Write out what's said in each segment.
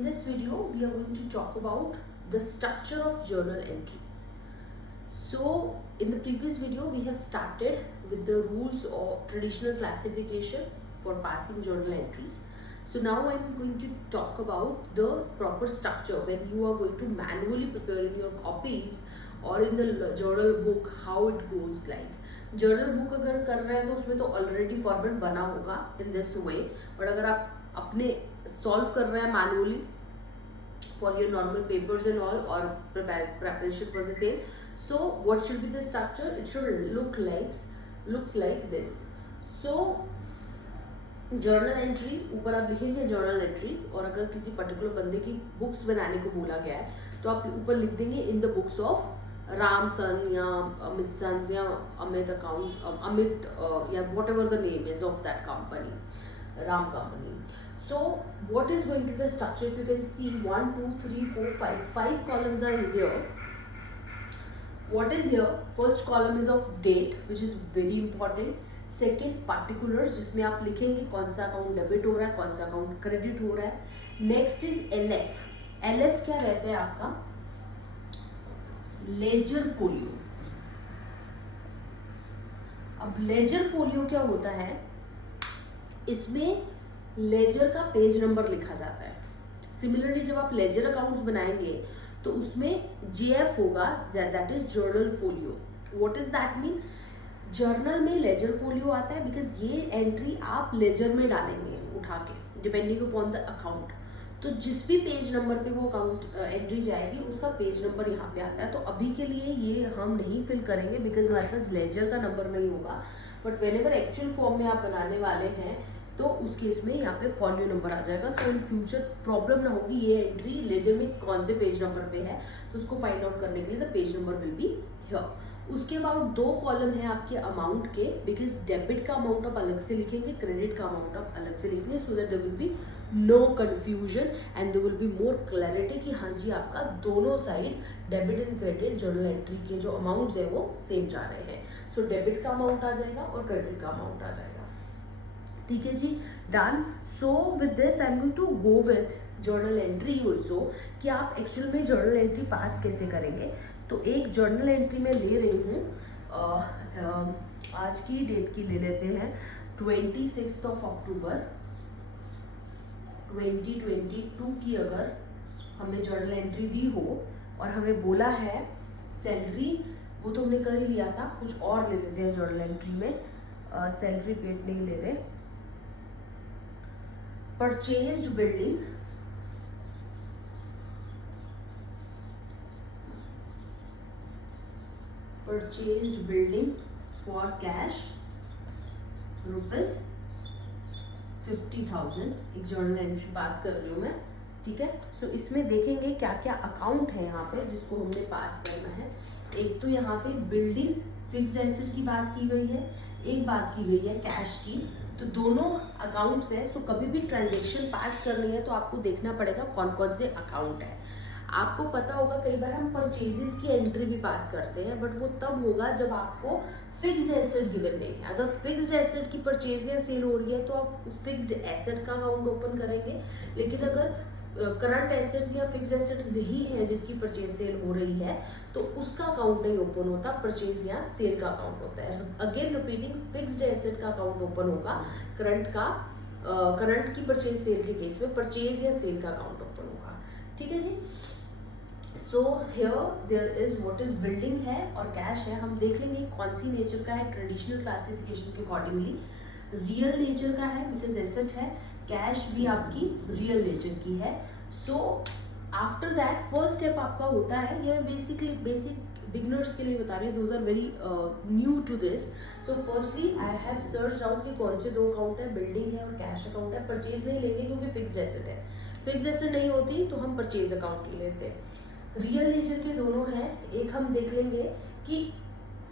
In this video, we are going to talk about the structure of journal entries. So, in the previous video, we have started with the rules of traditional classification for passing journal entries. So now I am going to talk about the proper structure when you are going to manually prepare in your copies or in the journal book, how it goes like. Journal book अगर कर रहे हैं तो उसमें तो already format बना होगा in this way, but अगर आप अपने सॉल्व कर रहे हैं manually for your normal papers and all और preparation for the same, so what should be the structure? It should looks like this. So journal entry ऊपर आप लिखेंगे जर्नल एंट्रीज, और अगर किसी पर्टिकुलर बंदे की बुक्स बनाने को बोला गया है तो आप ऊपर लिख देंगे in the books of Ram son या अमित सन्स या अमित अकाउंट अमित या whatever the name is of that company, Ram company. So what is going to be the structure? If you can see 1 2 3 4 5 columns are here. What is here? First column is of date, which is very important. Second, particulars, जिसमें आप लिखेंगे कौन सा account debit हो रहा है, कौन सा अकाउंट क्रेडिट हो रहा है. Next is LF. LF क्या रहता है आपका? Ledger folio. अब लेजर फोलियो क्या होता है? इसमें लेजर का पेज नंबर लिखा जाता है. सिमिलरली जब आप लेजर अकाउंट्स बनाएंगे तो उसमें JF होगा, that is journal folio. What is that mean? Journal में लेजर फोलियो आता है बिकॉज ये एंट्री आप लेजर में डालेंगे उठा के डिपेंडिंग अपॉन द अकाउंट. तो जिस भी पेज नंबर पे वो अकाउंट एंट्री जाएगी उसका पेज नंबर यहाँ पे आता है. तो अभी के लिए ये हम नहीं फिल करेंगे बिकॉज हमारे पास लेजर का नंबर नहीं होगा, but when ever actual form में आप बनाने वाले हैं तो उस केस में यहाँ पे फॉलियो नंबर आ जाएगा. सो इन फ्यूचर प्रॉब्लम ना होगी ये एंट्री लेजर में कौन से पेज नंबर पे है, तो उसको फाइंड आउट करने के लिए the page number will be here. उसके बाद 2 कॉलम है आपके अमाउंट के, बिकॉज डेबिट का अमाउंट आप अलग से लिखेंगे, क्रेडिट का अमाउंट आप अलग से लिखेंगे, so that there will be no confusion and there will be more clarity कि हाँ जी आपका दोनों side debit and credit journal entry के जो अमाउंट्स है वो सेम जा रहे हैं. सो डेबिट का अमाउंट आ जाएगा और क्रेडिट का अमाउंट आ जाएगा. ठीक है जी, done. So with this I am going to go with journal entry also कि आप एक्चुअल में जर्नल एंट्री पास कैसे करेंगे. तो एक जर्नल एंट्री मैं ले रही हूँ, आज की डेट की ले लेते हैं 26 अक्टूबर 2022 की. अगर हमें जर्नल एंट्री दी हो और हमें बोला है सैलरी, वो तो हमने कर ही लिया था, कुछ और ले लेते हैं जर्नल एंट्री में. सैलरी पेड नहीं ले रहे. Purchased building, purchased building for cash rupees 50,000. एक जर्नल एंट्री पास कर रही हूँ मैं. ठीक है, सो इसमें देखेंगे क्या क्या अकाउंट है यहाँ पे जिसको हमने पास करना है. एक तो यहाँ पे बिल्डिंग फिक्स्ड एसेट की बात की गई है, एक बात की गई है कैश की. तो दोनों अकाउंट्स है. सो कभी भी ट्रांजेक्शन पास करनी है तो आपको देखना पड़ेगा कौन कौन से अकाउंट है. आपको पता होगा कई बार हम परचेजेस की एंट्री भी पास करते हैं, बट वो तब होगा जब आपको फिक्स्ड एसेट गिवन नहीं है. अगर फिक्स्ड एसेट की परचेज या सेल हो रही है तो आप फिक्स्ड एसेट का अकाउंट ओपन करेंगे. लेकिन अगर करंट एसेट्स या फिक्स्ड एसेट नहीं है जिसकी परचेज सेल हो रही है तो उसका अकाउंट नहीं ओपन होता, परचेज या सेल का अकाउंट होता है. अगेन रिपीटिंग, फिक्स्ड एसेट का अकाउंट ओपन होगा, करंट की परचेज सेल के केस में परचेज या सेल का अकाउंट ओपन होगा. ठीक है जी. So here there is what is building है और कैश है. हम देख लेंगे कौन सी नेचर का है. ट्रेडिशनल क्लासिफिकेशन के अकॉर्डिंगली रियल नेचर का है बिकॉज एसेट है. कैश भी आपकी रियल नेचर की है. So after that first step आपका होता है, ये बेसिक बिगनर्स के लिए बता रही हूँ, those are very new to this. So firstly I have search out कि कौन से 2 अकाउंट है, बिल्डिंग है और कैश अकाउंट है. परचेज नहीं लेंगे क्योंकि फिक्स्ड एसेट है. फिक्स्ड एसेट नहीं होती तो हम परचेज अकाउंट ले लेते हैं. रियल नेचर के दोनों हैं. एक हम देख लेंगे कि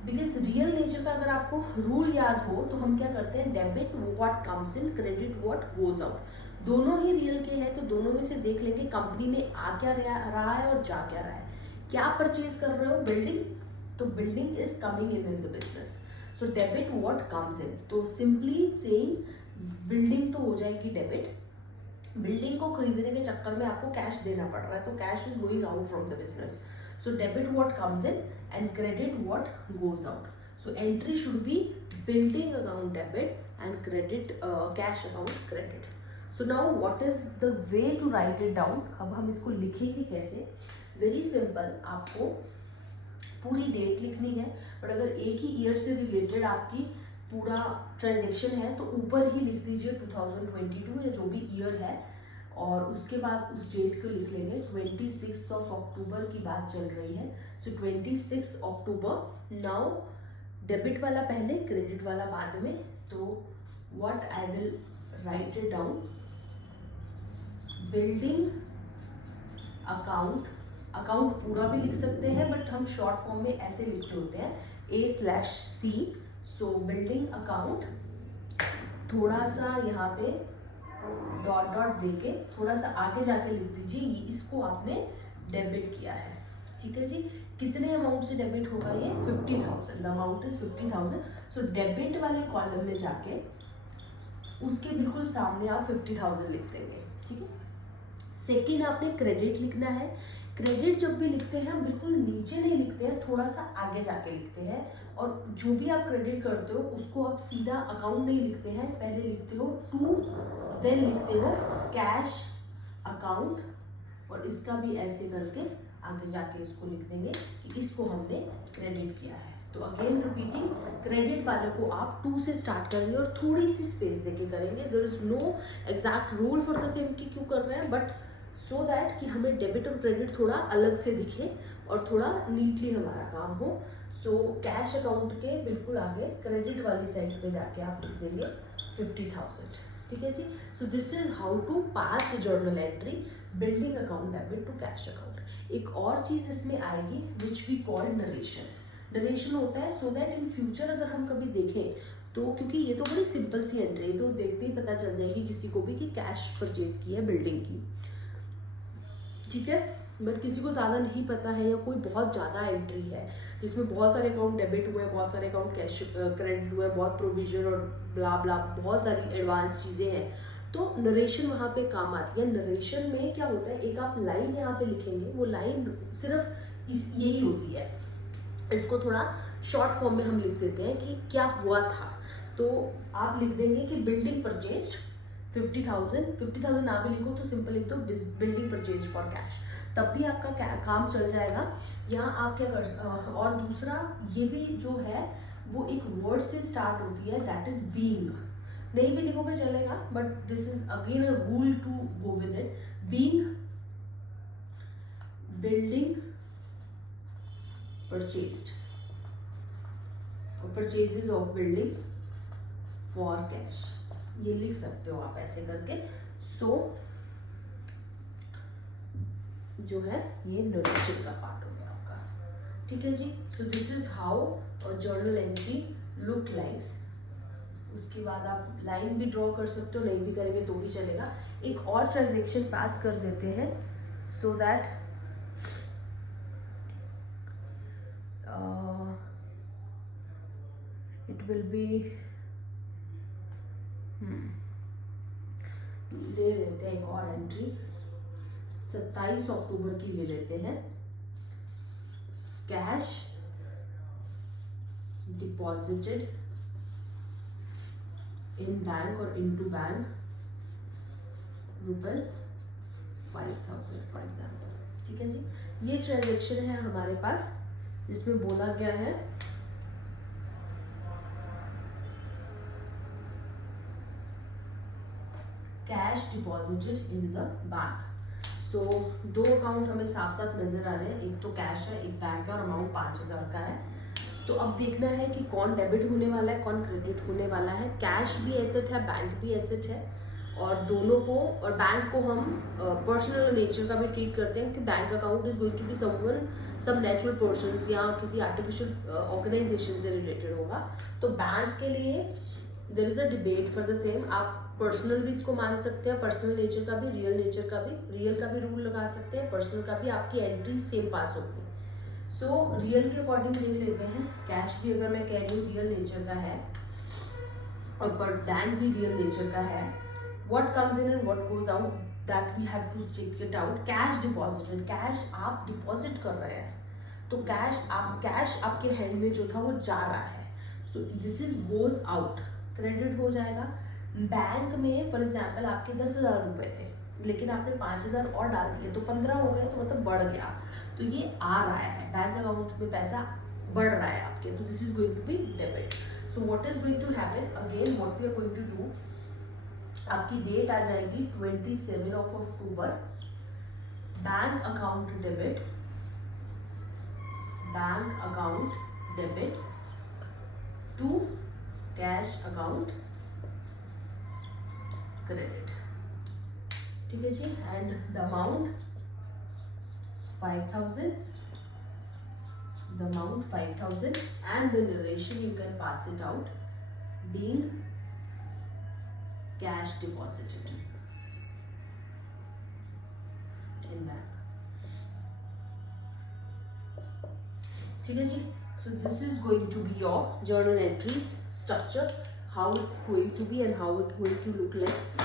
बिकॉज रियल नेचर का अगर आपको रूल याद हो तो हम क्या करते हैं, debit what comes in, credit what goes out. दोनों ही रियल के हैं तो दोनों में से देख लेंगे कंपनी में आ क्या रहा है और जा क्या रहा है. क्या परचेज कर रहे हो? बिल्डिंग, तो building is coming in the business. So debit what comes इन, तो सिंपली सेइंग बिल्डिंग तो हो जाएगी डेबिट, बिल्डिंग को खरीदने के चक्कर में आपको कैश देना पड़ रहा है, तो cash is going out from the business. So debit what comes in and credit what goes out. So entry should be building account debit and credit cash account credit. So now what is the way to write it down. अब हम इसको लिखेंगे कैसे. Very simple, आपको पूरी date लिखनी है, but अगर एक ही ईयर से रिलेटेड आपकी पूरा ट्रांजेक्शन है तो ऊपर ही लिख दीजिए 2022 या जो भी ईयर है, और उसके बाद उस डेट को लिख लेंगे. 26 अक्टूबर की बात चल रही है. सो 26 अक्टूबर. नाउ डेबिट वाला पहले, क्रेडिट वाला बाद में. तो what I will write it down, building account. Account पूरा भी लिख सकते हैं, बट हम शॉर्ट फॉर्म में ऐसे लिखते होते हैं A/C. सो बिल्डिंग अकाउंट, थोड़ा सा यहाँ पे डॉट डॉट देके थोड़ा सा आगे जाके लिख दीजिए इसको आपने डेबिट किया है. ठीक है जी. कितने अमाउंट से डेबिट होगा ये? 50,000. The amount is 50,000. So debit वाले कॉलम में जाके उसके बिल्कुल सामने आप 50,000 लिख देंगे. ठीक है. सेकेंड, आपने क्रेडिट लिखना है. क्रेडिट जब भी लिखते हैं हम बिल्कुल नीचे नहीं लिखते हैं, थोड़ा सा आगे जाके लिखते हैं. और जो भी आप क्रेडिट करते हो उसको आप सीधा अकाउंट नहीं लिखते हैं, पहले लिखते हो टू, देन लिखते हो कैश अकाउंट, और इसका भी ऐसे करके आगे जाके इसको लिख देंगे कि इसको हमने क्रेडिट किया है. तो अगेन रिपीटिंग, क्रेडिट वाले को आप 2 से स्टार्ट करेंगे और थोड़ी सी स्पेस देके करेंगे. There is no exact rule for the same कि क्यों कर रहे हैं, बट सो दैट कि हमें डेबिट और क्रेडिट थोड़ा अलग से दिखे और थोड़ा नीटली हमारा काम हो. सो कैश अकाउंट के बिल्कुल आगे क्रेडिट वाली साइड पे जाके आप लिख देंगे 50,000. ठीक है जी. So this is how to pass journal entry building account debit to cash account. एक और चीज़ इसमें आएगी which we call narration. Narration होता है सो दैट इन फ्यूचर अगर हम कभी देखें तो, क्योंकि ये तो बड़ी सिंपल सी एंट्री है, तो देखते ही पता चल जाएगी किसी को भी कि कैश परचेज की है बिल्डिंग की. ठीक है. बट किसी को ज़्यादा नहीं पता है या कोई बहुत ज़्यादा एंट्री है जिसमें बहुत सारे अकाउंट डेबिट हुए हैं, बहुत सारे अकाउंट कैश क्रेडिट हुए हैं, बहुत प्रोविजन और ब्ला ब्ला बहुत सारी एडवांस चीज़ें हैं, तो नरेशन वहाँ पे काम आती है. नरेशन में क्या होता है, एक आप लाइन यहाँ पे लिखेंगे, वो लाइन सिर्फ यही होती है. इसको थोड़ा शॉर्ट फॉर्म में हम लिख देते हैं कि क्या हुआ था. तो आप लिख देंगे कि बिल्डिंग परचेस्ड 50,000 ना भी लिखो तो सिंपल लिख दो बिल्डिंग परचेज फॉर कैश, तब भी आपका काम चल जाएगा. यहाँ आप क्या कर, और दूसरा ये भी जो है वो एक वर्ड से स्टार्ट होती है, दैट इज बीइंग. नहीं भी लिखोगे चलेगा, but this is again a rule to go with it. Being building purchased, purchases of building for cash, ये लिख सकते हो आप ऐसे करके. सो जो है ये नरेशन का पार्ट हो गया आपका. ठीक है जी. So this is how journal entry look likes. उसके बाद आप लाइन भी ड्रॉ कर सकते हो, नहीं भी करेंगे तो भी चलेगा. एक और ट्रांजेक्शन पास कर देते हैं so that it will be ले लेते हैं एक और एंट्री 27 अक्टूबर की ले लेते हैं. कैश डिपॉजिटेड इन बैंक और into bank rupees 5,000 for example. ठीक है जी. ये ट्रांजेक्शन है हमारे पास जिसमें बोला गया है cash deposited in the bank. So दो अकाउंट हमें साफ साफ नजर आ रहे हैं, एक तो कैश है, एक बैंक है, और अमाउंट 5,000 का है. तो अब देखना है कि कौन डेबिट होने वाला है, कौन क्रेडिट होने वाला है. कैश भी एसेट है, बैंक भी एसेट है, और दोनों को, और बैंक को हम पर्सनल नेचर का भी ट्रीट करते हैं कि bank account is going to be some natural persons या किसी आर्टिफिशियल ऑर्गेनाइजेशन से रिलेटेड होगा. तो बैंक के लिए there is a debate for the same. आप पर्सनल भी इसको मान सकते हैं, पर्सनल नेचर का भी, रियल नेचर का भी, रियल का भी रूल लगा सकते हैं, पर्सनल का भी. आपकी एंट्री सेम पास होगी. सो रियल के अकॉर्डिंग देख लेते हैं. कैश भी अगर मैं कह रही हूँ रियल नेचर का है और बैंक भी रियल नेचर का है. What comes in and what goes out, that we have to check it out. Cash deposited, cash आप डिपॉजिट कर रहे हैं, तो कैश आपके हैंड में जो था वो जा रहा है, सो this is goes out, credit हो जाएगा। बैंक में फॉर एग्जाम्पल आपके 10,000 रुपये थे, लेकिन आपने 5,000 और डाल दिए तो 15 हो गए, तो मतलब बढ़ गया, तो ये आ रहा है, बैंक अकाउंट में पैसा बढ़ रहा है आपके, तो this is going to be debit. So what is going to happen, again what we are going to do, आपकी डेट आ जाएगी 27 of October, bank account debit, bank account debit to cash account credit, ठीक है जी। And the amount 5,000, the amount 5,000 and the narration you can pass it out being cash deposited in bank, ठीक है जी। So this is going to be your journal entries structure, how it's going to be and how it's going to look like.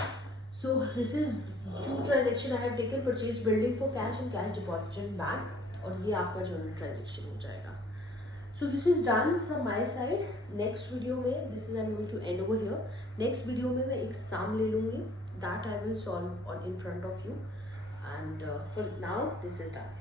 So this is 2 transaction I have taken, purchase building for cash and cash deposited in bank, और ये आपका journal transaction हो जाएगा। So this is done from my side. Next video में this is I'm going to end over here. Next video में मैं एक sum ले लूँगी, that I will solve on in front of you, and for now this is done.